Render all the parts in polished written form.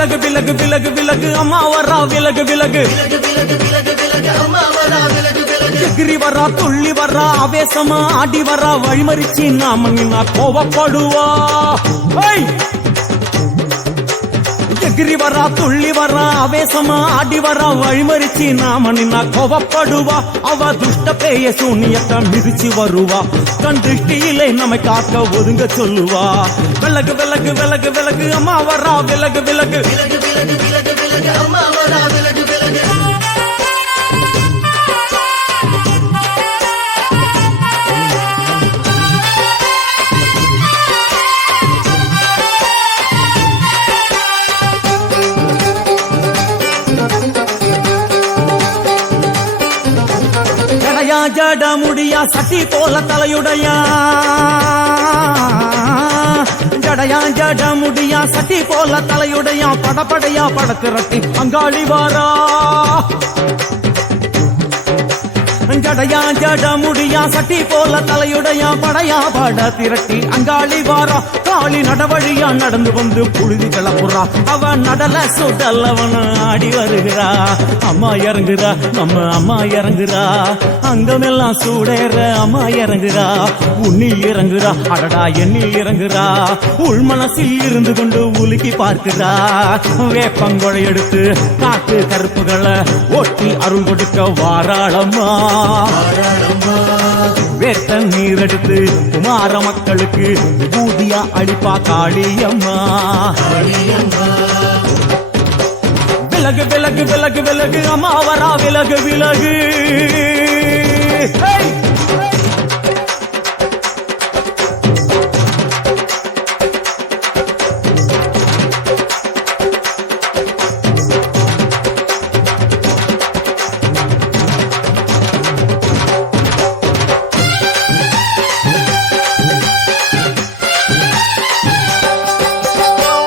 விலகு விலகு விலகு விலகு அம்மா வரா விலகு விலகு எகிரி வரா துள்ளி வரா ஆவேசமா ஆடி வரா வழிமறிச்சு நாம நின்னா கோவப்படுவா எகிரி வரா துள்ளி வரா ஆவேசமா ஆடி வரா வழிமறிச்சு நாம நின்னா கோவப்படுவா அவ துஷ்ட பேய சூனியத்தை மிதிச்சு வருவா கண் திருஷ்டியிலே நம்மை காக்க ஒதுங்க சொல்லுவா விலகு விலகு விலகு விலகு அம்மா வரா விலகு விலகு அம்மா வரா விலகு விலகு ஜட முடியா சட்டி போல தலையுடையா ஜடையா ஜட முடியா சட்டி போல தலையுடையா படப்படையா படத்திரட்டி அங்காளி வாரா ஜடையா ஜட முடியா சட்டி போல தலையுடையா படையா பட திரட்டி அங்காளி வாரா காளி நடவழியா நடந்து வந்து புழுதி கிளப்புறா அவ நடல சுடல்லவன ஆடி வருகிறா அம்மா இறங்குறா நம்ம அம்மா இறங்குறா அங்கமெல்லாம் சூடேற அம்மா இறங்குறா உன்னில் இறங்குறா அடடா எண்ணில் இறங்குறா உள் மனசில் இருந்து கொண்டு உலுக்கி பார்க்கிறா வேப்பங்கொழை எடுத்து காட்டு கருப்புகளை ஓட்டி அருள் கொடுக்க வாராளம்மா வேட்ட நீர் எடுத்து குமார மக்களுக்கு விபூதியா அளிப்பா காளியம்மா விலகு விலகு விலகு விலகு அம்மா வரா விலகு விலகு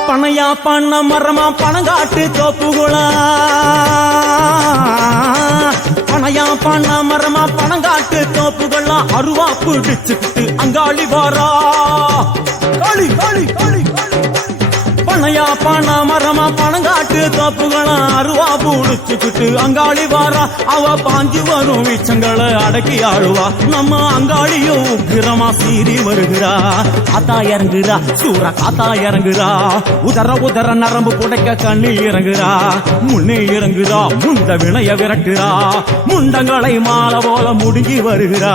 பனையா பண்ண மரமா பணங்காட்டு தோப்புகுளா பனையா பண்ண மரமா பணங்காட்டு தோப்புகளா அருவா பிடிச்சுக்கிட்டு அங்காளி வாரா காளி காளி காளி பனையா பண்ண மரமா பணங்காட்டு தோப்புகளா அருவா பிடிச்சுக்கிட்டு அங்காளி வாரா அவ பாஞ்சு வரும் வீச்சங்களை அடக்கி ஆடுவா நம்ம அங்காளியும் உக்கிரமா சீறி வருகிறா காத்தா இறங்குறா சூற காத்தா இறங்குறா உதர உதர நரம்பு புடைக்க கண்ணில் இறங்குறா முன்னே இறங்குறா முண்ட வினைய விரட்டுறா முண்டங்களை மாலை போல முடுங்கி வருகிறா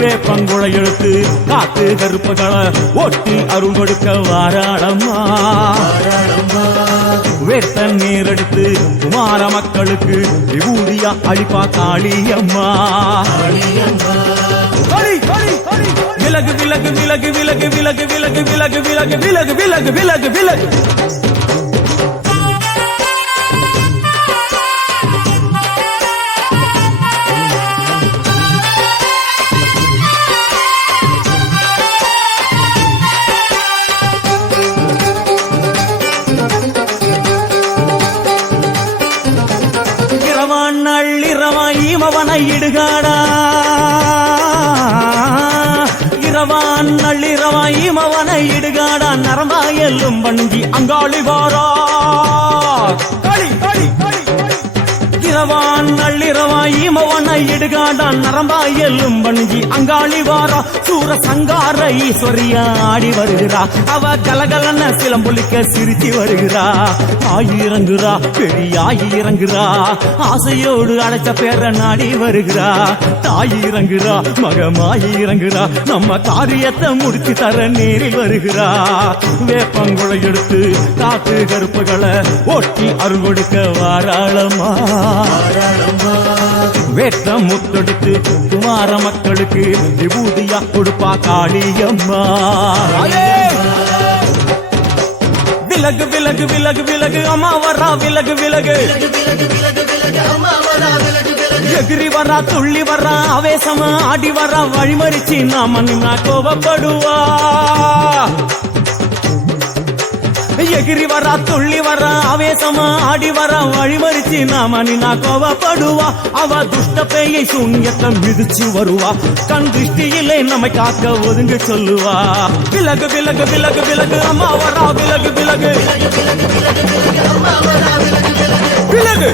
வேப்பங்குழை எடுத்து காத்து கருப்புகளை ஒட்டி அருள் கொடுக்க வாராளம்மா வேட்ட நீர் எடுத்து குமார மக்களுக்கு விபூதியா அளிப்பா காளியம்மா விலகு விலகு விலகு விலகு விலகு விலகு விலகு விலகு விலகு விலகு விலகு விலகு இமவனை இடுகாடா இரவான் நள்ளிரவா இமவனை இடுகாடா நரம்பா எல்லும் வணங்கி அங்காளி வாரா களி களி களி இரவான் நள்ளிரவா இமவனை இடுகாடா நரம்பா எல்லும் வணங்கி அங்காளி வாரா சூர சங்கார ஈஸ்வரியா ஆடி வருகிறா அவ கலகலன சிலம்பொலிக்க சிரிச்சு வருகிறா ஆயிரங்குறா பெரியாய் இறங்குறா ஆசையோடு அழைச்ச பேர நாடி வருகிறா தாய் இறங்குறா மகமாய் இறங்குறா நம்ம காரியத்தை முடிச்சு தர நேரில் வருகிறா வேப்பங்குழை எடுத்து காத்து கருப்புகளை ஓட்டி அருள் கொடுக்க வாராளம்மா வேட்ட முத்தெடுத்து குமார மக்களுக்கு விபூதியா கொடுப்பா காளியம்மா விலகு விலகு விலகு விலகு அம்மா வரா விலகு விலகு எகிரி வரா துள்ளி வரா ஆவேசமா ஆடி வரா வழிமறிச்சு நாம நின்னா கோவப்படுவா எகிரி வரா துள்ளி வரா ஆவேசமா ஆடி வரா வழிமறிச்சு நாம நின்னா கோவப்படுவா அவ துஷ்ட பேயை சூன்யத்தம் மிதிச்சு வருவா கண் திருஷ்டியிலே நம்மை காக்க ஒதுங்க சொல்லுவா விலகு விலகு விலகு விலகு அம்மா வரா விலகு விலகு விலகு